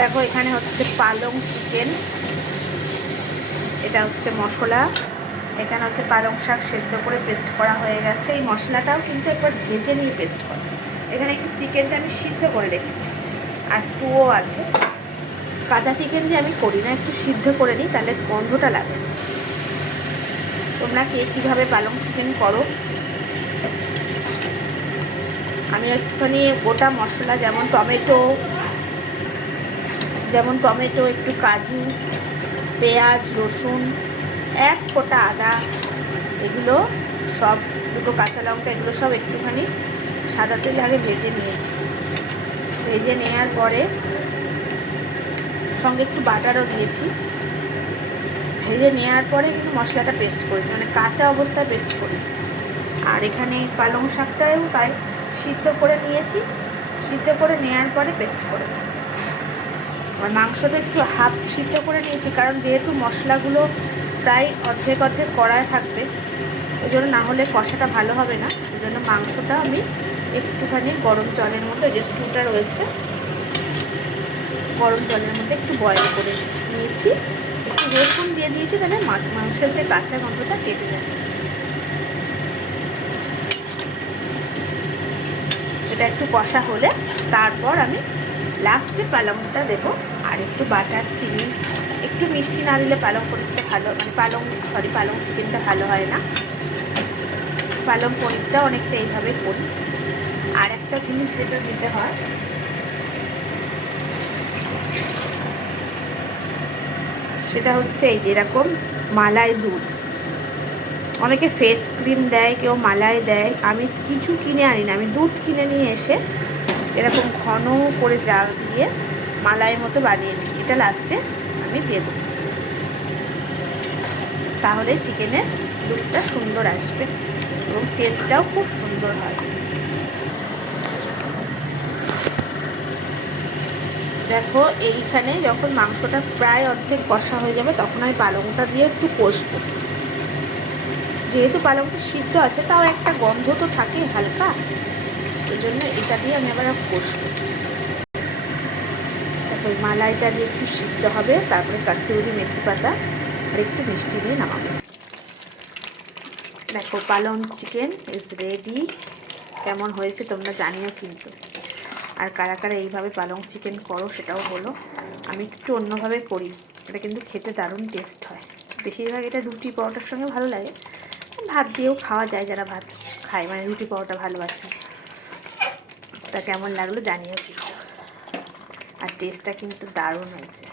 দেখো এখানে হচ্ছে পালং চিকেন, এটা হচ্ছে মশলা। এখানে হচ্ছে পালং শাক সেদ্ধ করে পেস্ট করা হয়ে গেছে। এই মশলাটাও কিন্তু একবার ভেজে নিয়ে পেস্ট করা। এখানে একটু চিকেনটা আমি সিদ্ধ করে রেখেছি, আর স্টুও আছে। কাঁচা চিকেন দিয়ে আমি করি না, একটু সিদ্ধ করে নিই, তাহলে গন্ধটা লাগে। তোমরা কে কীভাবে পালং চিকেন করো? আমি একটুখানি গোটা মশলা যেমন টমেটো, একটু কাজু, পেঁয়াজ, রসুন, এক ফোঁটা আদা, এগুলো সব, দুটো কাঁচা লঙ্কা, এগুলো সব একটুখানি সাদা তেল আগে ভেজে নিয়েছি। ভেজে নেওয়ার পরে সঙ্গে একটু বাটারও দিয়েছি। ভেজে নেওয়ার পরে কিন্তু মশলাটা পেস্ট করেছি, মানে কাঁচা অবস্থায় পেস্ট করি। আর এখানে পালং শাকটাও তাই সিদ্ধ করে নিয়েছি, সিদ্ধ করে নেওয়ার পরে পেস্ট করেছি। আর মাংসটা একটু হাফ সিদ্ধ করে নিয়েছি, কারণ যেহেতু মশলাগুলো প্রায় অর্ধেক কড়ায় থাকবে, ওই জন্য না হলে কষাটা ভালো হবে না। ওই জন্য মাংসটা আমি একটুখানি গরম জলের মধ্যে, যে স্টুটা রয়েছে গরম জলের মধ্যে একটু বয়েল করে নিয়েছি। একটু রসুন দিয়ে দিয়েছি, তাহলে মাংসের যে কাঁচা গন্ধটা কেটে যায়। এটা একটু কষা হলে তারপর আমি লাস্টে পালংটা দেবো, আর একটু বাটার, চিনি, একটু মিষ্টি না দিলে পালং পনিরটা ভালো, মানে পালং চিকেনটা ভালো হয় না। পালং পনিরটা অনেকটা এইভাবে করি। আর একটা জিনিস যেটা দিতে হয়, সেটা হচ্ছে এই যেরকম মালাই দুধ। অনেকে ফেস ক্রিম দেয়, কেউ মালাই দেয়, আমি কিছু কিনে আনি না। আমি দুধ কিনে নিয়ে এসে এরকম ঘন করে জাল দিয়ে মালাই মতো বানিয়ে নিই। এটা লাস্টে আমি দেব, তাহলে চিকেনের লুকটা সুন্দর আসবে এবং টেস্টটাও খুব সুন্দর হয়। দেখো এইখানে যখন মাংসটা প্রায় অর্ধেক কষা হয়ে যাবে, তখন আমি পালংটা দিয়ে একটু কষবো। যেহেতু পালংটা সিদ্ধ আছে, তাও একটা গন্ধ তো থাকে হালকা, ওই জন্য এটা দিয়ে আমি আবার কষবো। তারপর মালাইটা দিয়ে একটু সিদ্ধ হবে, তারপরে কাসুরি মেথি পাতা আর একটু মিষ্টি দিয়ে নামাবো। দেখো পালং চিকেন ইজ রেডি। কেমন হয়েছে তোমরা জানিও কিন্তু। আর কারা কারা এইভাবে পালং চিকেন করো সেটাও বলো। আমি একটু অন্যভাবে করি, এটা কিন্তু খেতে দারুণ টেস্ট হয়। বেশিরভাগ এটা রুটি পরোটার সঙ্গে ভালো লাগে, ভাত দিয়েও খাওয়া যায় যারা ভাত খায়, মানে রুটি পরোটা ভালোবাসে। তা কেমন লাগলো জানিও কিন্তু। আর টেস্টটা কিন্তু দারুণ হয়েছে।